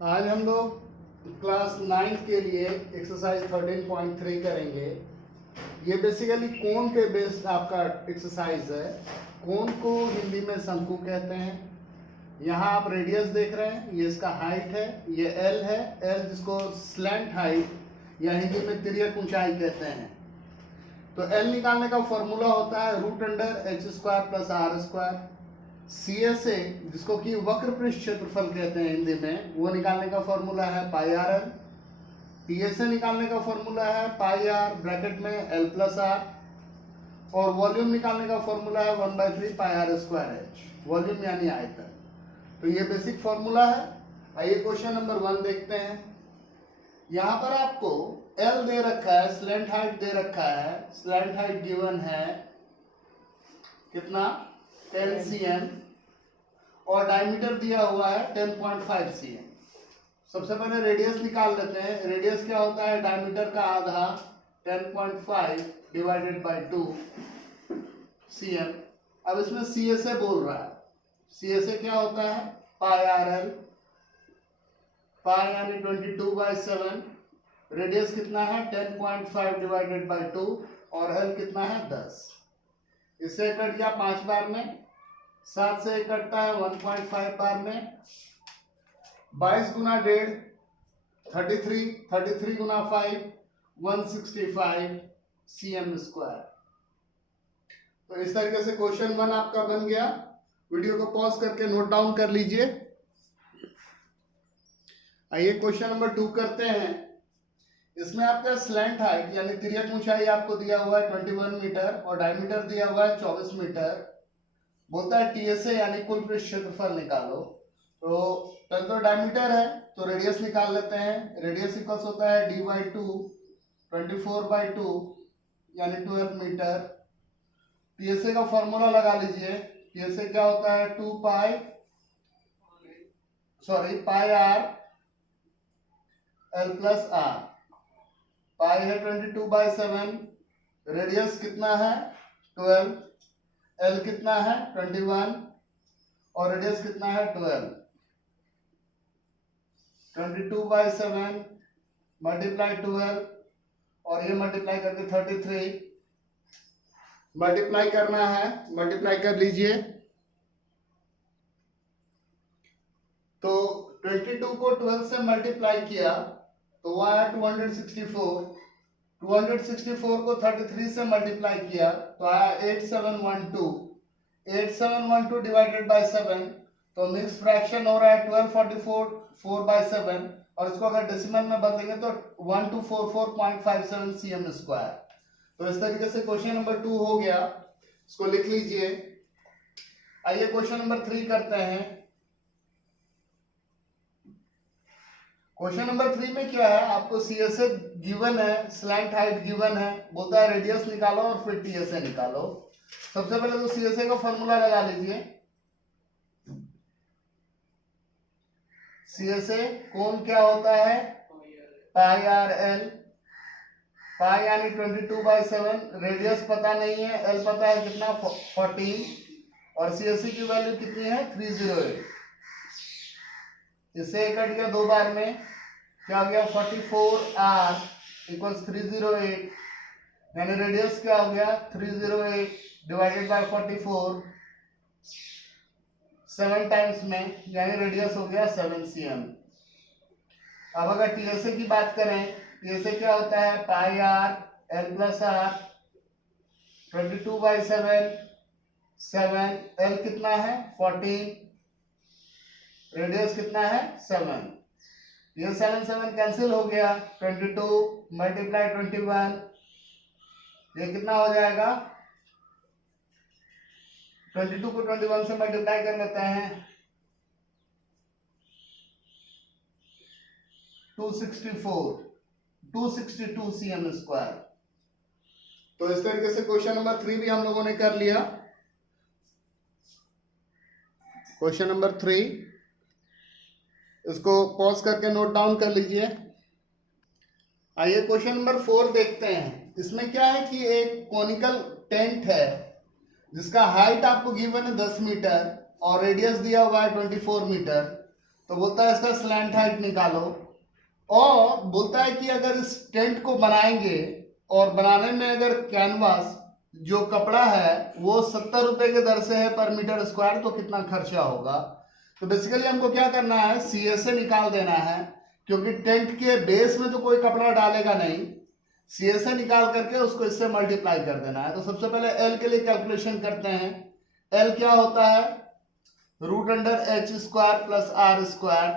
आज हम लोग क्लास 9 के लिए एक्सरसाइज 13.3 करेंगे। ये बेसिकली कोन पे बेस्ड आपका एक्सरसाइज है। कोन को हिंदी में शंकु कहते हैं। यहाँ आप रेडियस देख रहे हैं, ये इसका हाइट है, ये एल है। एल जिसको स्लैंट हाइट या हिंदी में तिर्यक ऊंचाई कहते हैं। तो एल निकालने का फॉर्मूला होता है √अंडर h² + r²। CSA जिसको कि वक्र पृष्ठ क्षेत्रफल कहते हैं हिंदी में, वो निकालने का फॉर्मूला है πrl। TSA निकालने का फॉर्मूला है πr ब्रैकेट में l + r। और वॉल्यूम निकालने का फॉर्मूला है 1/3 πr²h, वॉल्यूम यानी आयतन। तो ये बेसिक फॉर्मूला है। आइए क्वेश्चन नंबर 1 देखते हैं। यहाँ पर आपको L दे रखा है, स्लैंट हाइट दे रखा है। स्लैंट हाइट गिवन है कितना 10 cm और डायमीटर दिया हुआ है 10.5 cm। सबसे पहले रेडियस निकाल लेते हैं। रेडियस क्या होता है? डायमीटर का आधा 10.5 / 2 cm। अब इसमें CSA बोल रहा है। CSA क्या होता है? πrl। पाई यानी 22/7। रेडियस कितना है? 10.5 / 2 और l कितना है? 10। इससे कट गया 5 बार में, 7 से कटता है 1.5 बार में। 22 × 1.5 33, 33 × 5 165 cm²। तो इस तरीके से क्वेश्चन 1 आपका बन गया। वीडियो को पॉज करके नोट डाउन कर लीजिए। आइए क्वेश्चन नंबर 2 करते हैं। इसमें आपका स्लैंट हाइट यानी तिर्यक ऊंचाई आपको दिया हुआ है 21 मीटर और डायमीटर दिया हुआ है 24 मीटर। बोलता है TSA यानी कुल पृष्ठ क्षेत्रफल निकालो। तो डायमीटर है तो रेडियस निकाल लेते हैं। रेडियस इक्वल्स होता है d/2 24/2 यानी 12 मीटर। TSA का फॉर्मूला लगा लीजिए। TSA क्या होता है? πr l + r। पाई है 22/7। रेडियस कितना है? 12। एल कितना है? 21 और रेडियस कितना है? 12। 22/7 मल्टीप्लाई 12 और ये मल्टीप्लाई करके 33 मल्टीप्लाई करना है। मल्टीप्लाई कर लीजिए। तो 22 को 12 से मल्टीप्लाई किया तो वह आया 264। 264 को 33 से मल्टीप्लाई किया तो आया 8712। 8712 / 7 तो मिक्स फ्रैक्शन हो रहा है 1244 4/7 और इसको अगर डेसिमल में बदलेंगे तो 1244.57 cm²। तो इस तरीके से क्वेश्चन नंबर 2 हो गया। इसको लिख लीजिए। आइए क्वेश्चन नंबर 3 करते हैं। क्वेश्चन नंबर 3 में क्या है? आपको CSA गिवन है, स्लैंट हाइट गिवन है। बोलता है रेडियस निकालो और फिर TSA निकालो। सबसे पहले तो CSA का फॉर्मूला लगा लीजिए। CSA कोण क्या होता है? πrl। पाई यानी 22/7। रेडियस पता नहीं है, l पता है कितना 14 और CSA की वैल्यू कितनी है? 308। इससे कट गया 2 बार में, क्या हो गया? 44r = 308 यानी रेडियस क्या हो गया? 308 / 44 7 टाइम्स में यानी रेडियस हो गया 7 cm। अब अगर TSA की बात करें, TSA क्या होता है? πr l + r। 22/7 7 l कितना है? 14। रेडियस कितना है? 7। ये 7 कैंसिल हो गया। 22 मल्टीप्लाई 21 ये कितना हो जाएगा? 22 को 21 से मल्टीप्लाई कर लेते हैं 262 cm²। तो इस तरीके से क्वेश्चन नंबर 3 भी हम लोगों ने कर लिया। क्वेश्चन नंबर 3 इसको पॉज करके नोट डाउन कर लीजिए। आइए क्वेश्चन नंबर 4 देखते हैं। इसमें क्या है कि एक कॉनिकल टेंट है जिसका हाइट आपको गिवन है 10 मीटर और रेडियस दिया हुआ है 24 मीटर। तो बोलता है इसका स्लैंट हाइट निकालो, और बोलता है कि अगर इस टेंट को बनाएंगे और बनाने में अगर कैनवास जो कपड़ा है वो 70 रुपए के दर से है पर मीटर स्क्वायर, तो कितना खर्चा होगा। तो बेसिकली हमको क्या करना है, CSA निकाल देना है, क्योंकि टेंट के बेस में तो कोई कपड़ा डालेगा नहीं। CSA निकाल करके उसको इससे मल्टीप्लाई कर देना है। तो सबसे पहले L के लिए कैलकुलेशन करते हैं। L क्या होता है, √h² plus r square.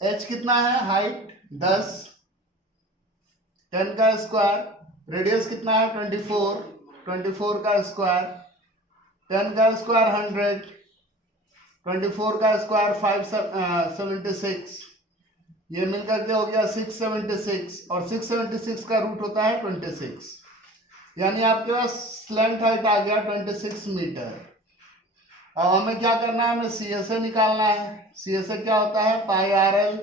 h कितना है, हाइट 10, 10 का स्क्वायर, रेडियस कितना है 24, 24 का स्क्वायर, 10 का स्क्वायर 100, 24 का स्क्वायर 576, ये मिलकर के हो गया 676, और 676 का रूट होता है 26, यानी आपके पास स्लैंट हाइट आ गया 26 मीटर। अब हमें क्या करना है, हमें CSA निकालना है। CSA क्या होता है, पाई RL,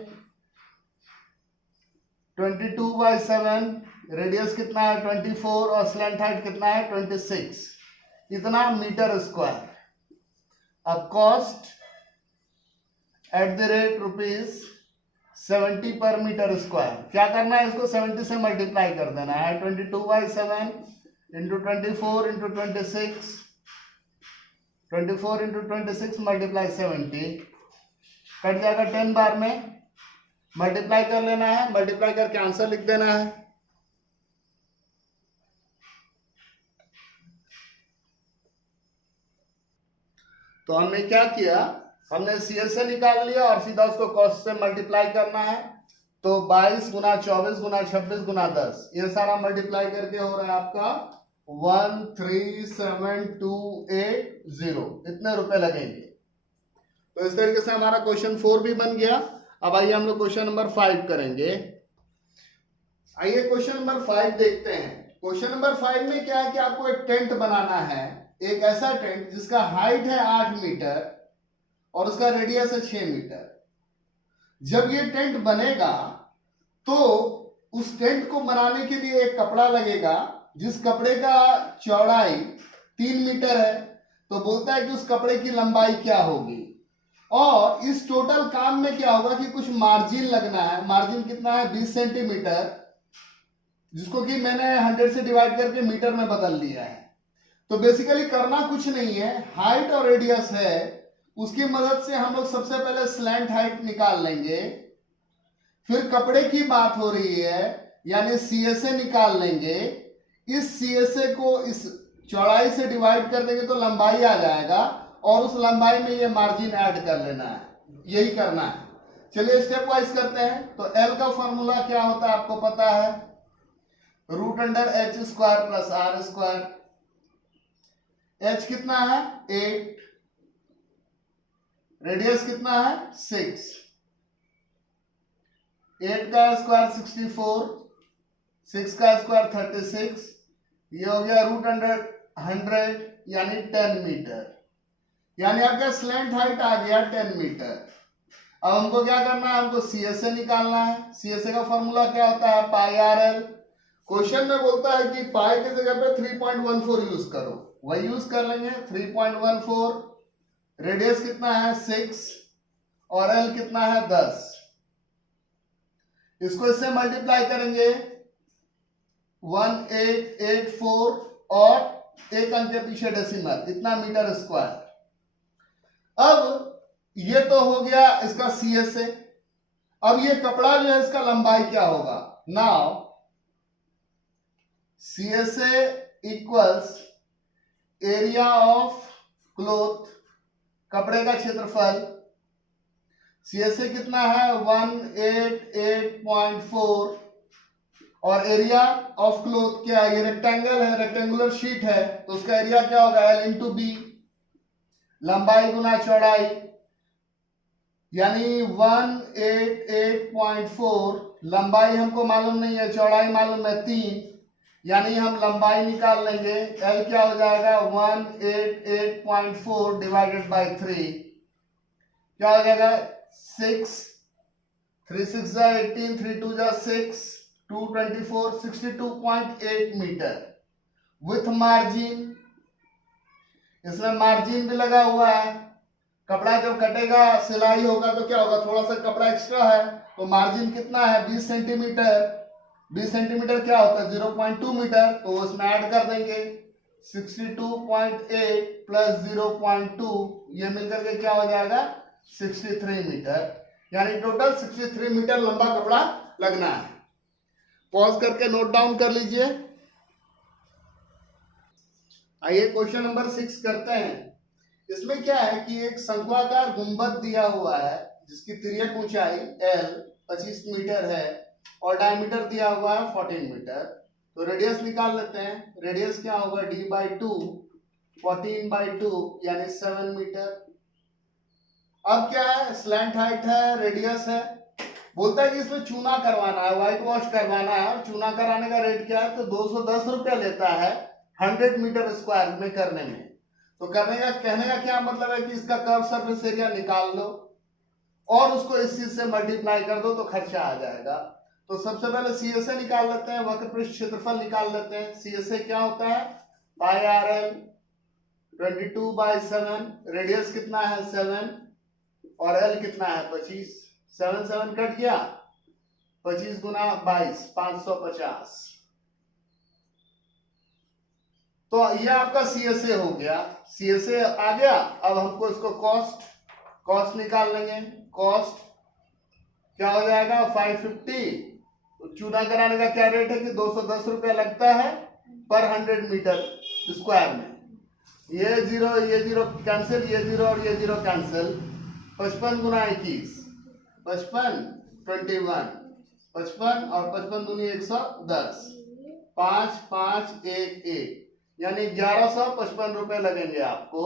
22/7, रेडियस कितना है 24, और स्लैंट हाइट कितना है 26, इतना मीटर स्क्वायर। अब कॉस्ट ₹70 पर मीटर स्क्वायर, क्या करना है, इसको 70 से मल्टीप्लाई कर देना है। 22/7 into 24 into 26, 24 into 26 multiply 70, cut जाएगा 10 बार में, मल्टीप्लाई कर लेना है, मल्टीप्लाई करके आंसर लिख देना है। तो हमने क्या किया, हमने CSA निकाल लिया और सीधा उसको कॉस्ट से मल्टीप्लाई करना है। तो 22 गुना 24 गुना 26 गुना 10, ये सारा मल्टीप्लाई करके हो रहा है आपका 137,280, इतने रुपए लगेंगे। तो इस तरीके से हमारा क्वेश्चन 4 भी बन गया। अब आइए हम लोग क्वेश्चन नंबर 5 करेंगे। आइए क्वेश्चन नंबर 5 देखते हैं। क्वेश्चन नंबर 5 में क्या है कि आपको एक टेंट बनाना है, एक ऐसा टेंट जिसका हाइट है 8 मीटर और उसका रेडियस है 6 मीटर। जब ये टेंट बनेगा तो उस टेंट को बनाने के लिए एक कपड़ा लगेगा, जिस कपड़े का चौड़ाई 3 मीटर है। तो बोलता है कि उस कपड़े की लंबाई क्या होगी, और इस टोटल काम में क्या होगा कि कुछ मार्जिन लगना है। मार्जिन कितना है, 20 सेंटीमीटर, जिसको कि मैंने 100 से डिवाइड करके मीटर में बदल दिया है। तो बेसिकली करना कुछ नहीं है, हाइट और रेडियस है, उसकी मदद से हम लोग सबसे पहले स्लैंट हाइट निकाल लेंगे। फिर कपड़े की बात हो रही है, यानी CSA निकाल लेंगे। इस CSA को इस चौड़ाई से डिवाइड कर देंगे तो लंबाई आ जाएगा, और उस लंबाई में ये मार्जिन ऐड कर लेना है, यही करना है। चलिए स्टेप वाइज करते हैं। तो L का फॉर्मूला क्या होता है आपको पता है, √h² plus r square. h कितना है 8, रेडियस कितना है 6, 8 का स्क्वायर 64, 6 का स्क्वायर 36, ये हो गया √100 यानी 10 मीटर, यानी आपका स्लैंट हाइट आ गया 10 मीटर। अब हमको क्या करना है, हमको CSA निकालना है। CSA का फॉर्मूला क्या होता है, पाई RL। क्वेश्चन में बोलता है कि पाई की जगह पे 3.14 यूज करो, वही यूज कर लेंगे 3.14। रेडियस कितना है 6 और L कितना है 10, इसको इससे मल्टीप्लाई करेंगे 1884 और एक अंक के पीछे डेसिमल, इतना मीटर स्क्वायर। अब ये तो हो गया इसका CSA। अब ये कपड़ा जो है इसका लंबाई क्या होगा, now CSA equals area of cloth, कपड़े का क्षेत्रफल। CSA कितना है 188.4, और एरिया ऑफ क्लॉथ क्या है, ये रेक्टेंगल है, रेक्टेंगुलर शीट है, तो उसका एरिया क्या होगा L इंटू बी, लंबाई गुना चौड़ाई, यानी 188.4। लंबाई हमको मालूम नहीं है, चौड़ाई मालूम है 3, यानी हम लंबाई निकाल लेंगे। L क्या हो जाएगा 188.4 डिवाइडेड बाई 3, क्या हो जाएगा 6, 3 6 जा 18, 3 2 जा 6, 2 24, 62.8 मीटर विथ मार्जिन। इसमें मार्जिन भी लगा हुआ है, कपड़ा जब कटेगा, सिलाई होगा तो क्या होगा, थोड़ा सा कपड़ा एक्स्ट्रा है, तो मार्जिन कितना है 20 सेंटीमीटर। 20 सेंटीमीटर क्या होता है 0.2 मीटर, तो उसमें ऐड कर देंगे 62.8 प्लस 0.2, ये मिलकर के क्या हो जाएगा 63 मीटर, यानी टोटल 63 मीटर लंबा कपड़ा लगना है। पॉज करके नोट डाउन कर लीजिए। आइए क्वेश्चन नंबर 6 करते हैं। इसमें क्या है कि एक शंक्वाकार गुंबद दिया हुआ है जिसकी तिर्यक ऊंचाई L 25 मीटर है और डायमीटर दिया हुआ है 14 मीटर। तो रेडियस निकाल लेते हैं। रेडियस क्या होगा d/2, 14/2 यानी 7 मीटर। अब क्या है, स्लैंट हाइट है, रेडियस है, बोलता है कि इसमें चूना करवाना है, व्हाइट वॉश करवाना है, और चूना कराने का रेट क्या है, तो 210 रुपया लेता है 100 मीटर स्क्वायर में करने में। तो करने का कहने का क्या मतलब है कि इसका कर्व सरफेस एरिया निकाल लो और उसको इस चीज से मल्टीप्लाई कर दो तो खर्चा आ जाएगा। तो सबसे पहले CSA निकाल लेते हैं, वक्र पृष्ठ क्षेत्रफल निकाल लेते हैं। CSA क्या होता है पाई RL 22/7, रेडियस कितना है 7 और L कितना है 25, 7 कट गया, 25 गुना 22 550। तो ये आपका CSA हो गया। CSA आ गया। अब हमको इसको कॉस्ट निकाल लेंगे। कॉस्ट क्या हो जाएगा 550। तो चूना कराने का क्या रेट है कि 210 रुपया लगता है पर 100 मीटर स्क्वायर में। ये जीरो कैंसिल, ये जीरो और ये जीरो कैंसिल। 55 गुना 21, 55 21, 55 और 55 दूनी 110, 5 5 1 1 यानी 1155 रुपए लगेंगे आपको।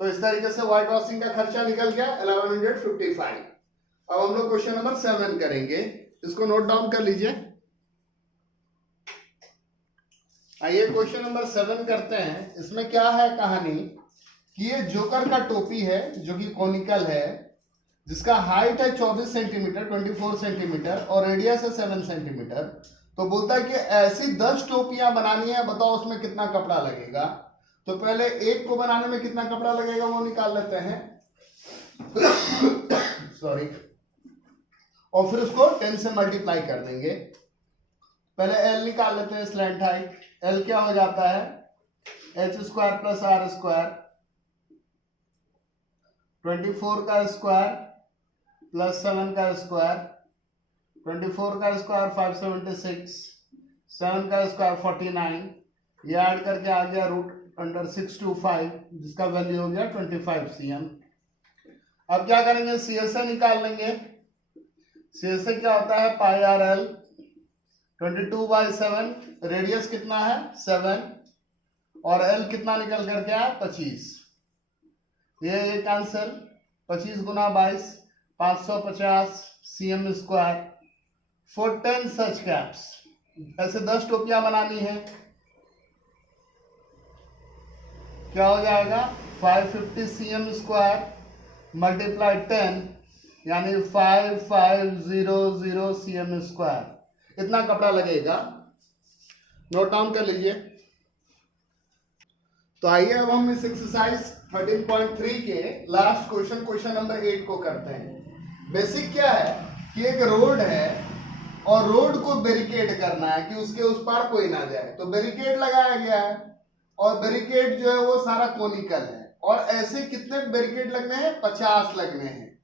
तो इस तरीके से व्हाइट वॉशिंग का खर्चा निकल गया 1155। अब हम लोग क्वेश्चन नंबर 7 करेंगे, इसको नोट डाउन कर लीजिए। आइए क्वेश्चन नंबर 7 करते हैं। इसमें क्या है कहानी कि ये जोकर का टोपी है जो कि कॉनिकल है, जिसका हाइट है 24 सेंटीमीटर 24 सेंटीमीटर और रेडियस है 7 सेंटीमीटर। तो बोलता है कि ऐसी 10 टोपियां बनानी है, बताओ उसमें कितना कपड़ा लगेगा। तो पहले एक को बनाने में कितना कपड़ा लगेगा वो निकाल लेते हैं सॉरी, और फिर उसको 10 से मल्टीप्लाई कर देंगे। पहले L निकाल लेते हैं, स्लैंट हाइट। L क्या हो जाता है h² प्लस r स्क्वायर, 24 का स्क्वायर प्लस 7 का स्क्वायर, 24 का स्क्वायर 576, 7 का स्क्वायर 49, ये ऐड करके आ गया √625 जिसका वैल्यू हो गया 25 cm। अब क्या करेंगे CSA निकाल लेंगे। CSA क्या होता है पाई RL 22/7, रेडियस कितना है 7 और L कितना निकल करके आया 25, ये cancel, 25 Guna 22 550 cm square. For 10 such caps, ऐसे 10 टोपियां बनानी है, क्या हो जाएगा 550 cm स्क्वायर मल्टीप्लाई 10 यानी 5500 cm स्क्वायर, इतना कपड़ा लगेगा। नोट डाउन कर लीजिए। तो आइए अब हम इस एक्सरसाइज 13.3 के लास्ट क्वेश्चन नंबर 8 को करते हैं। बेसिक क्या है कि एक रोड है और रोड को बैरिकेड करना है कि उसके उस पार कोई ना जाए। तो बैरिकेड लगाया गया है और बैरिकेड जो है वो सारा कोनिकल है, और ऐसे कितने बैरिकेड लगने हैं 50 लगने हैं,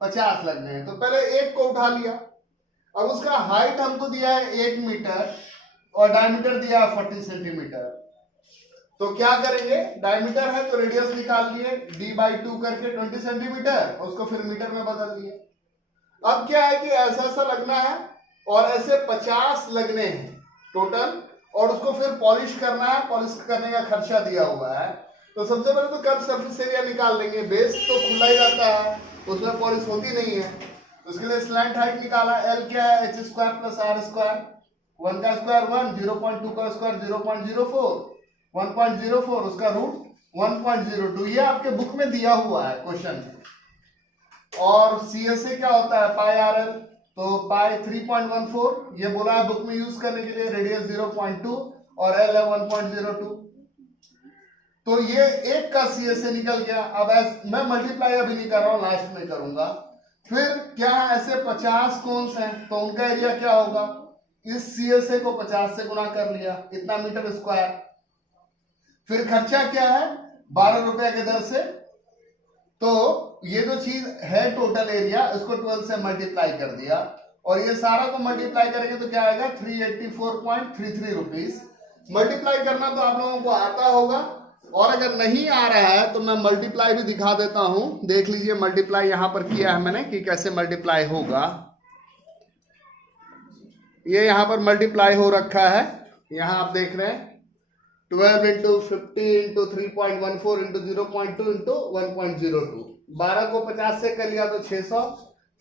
50 लगने हैं। तो पहले एक को उठा लिया। अब उसका हाइट हमको दिया है 1 मीटर और डायमीटर दिया है 40 सेंटीमीटर। तो क्या करेंगे, डायमीटर है तो रेडियस निकाल लिए, d/2 करके 20 सेंटीमीटर, उसको फिर मीटर में बदल दिए। अब क्या है कि ऐसा लगना है और ऐसे 50 लगने हैं टोटल, और उसको फिर पॉलिश करना है। पॉलिश करने का खर्चा दिया हुआ है। तो सबसे पहले तो कर्व सरफेस एरिया निकाल लेंगे। बेस तो खुला ही रहता है, उसमें पॉलिश होती नहीं है। तो उसके लिए स्लैंट हाइट निकाला। L क्या है h² प्लस r स्क्वायर, 1 का स्क्वायर 1, 0.2 का स्क्वायर 0.04, 1.04 उसका रूट 1.02, ये आपके बुक में दिया हुआ है क्वेश्चन में। और CSA क्या होता है पाई RL, तो पाई 3.14, ये बोला है बुक में यूज करने के लिए। रेडियस 0.2 और L है 1.02। तो ये एक का सी से निकल गया। अब मैं मल्टीप्लाई अभी नहीं कर रहा हूं, लास्ट में करूंगा। फिर क्या है, ऐसे 50 कोन्स हैं तो उनका एरिया क्या होगा, इस सी को 50 से गुना कर लिया, इतना मीटर स्क्वायर। फिर खर्चा क्या है, 12 रुपए के दर से। तो ये जो चीज है टोटल एरिया, इसको 12 से मल्टीप्लाई कर दिया, और ये सारा को मल्टीप्लाई करेंगे तो क्या आएगा, 384.33 रुपीज। मल्टीप्लाई करना तो आप लोगों को आता होगा, और अगर नहीं आ रहा है तो मैं मल्टीप्लाई भी दिखा देता हूं। देख लीजिए, मल्टीप्लाई यहां पर किया है मैंने कि कैसे मल्टीप्लाई होगा। ये यहां पर मल्टीप्लाई हो रखा है, यहां आप देख रहे हैं 12 इंटू 50 इंटू 3.14 इंटू 0.2 इंटू 1.02। 12 को 50 से कर लिया तो 600,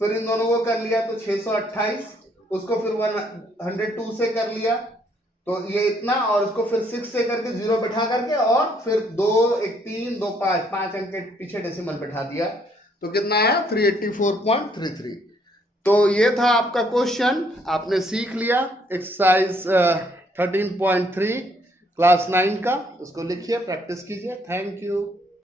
फिर इन दोनों को कर लिया तो 628, उसको फिर 102 से कर लिया तो ये इतना, और इसको फिर 6 से करके 0 बैठा करके, और फिर 2 1 3 2 5 अंक के पीछे डेसिमल बैठा दिया, तो कितना आया 384.33। तो ये था आपका क्वेश्चन, आपने सीख लिया एक्सरसाइज 13.3 क्लास 9 का। उसको लिखिए, प्रैक्टिस कीजिए। Thank you.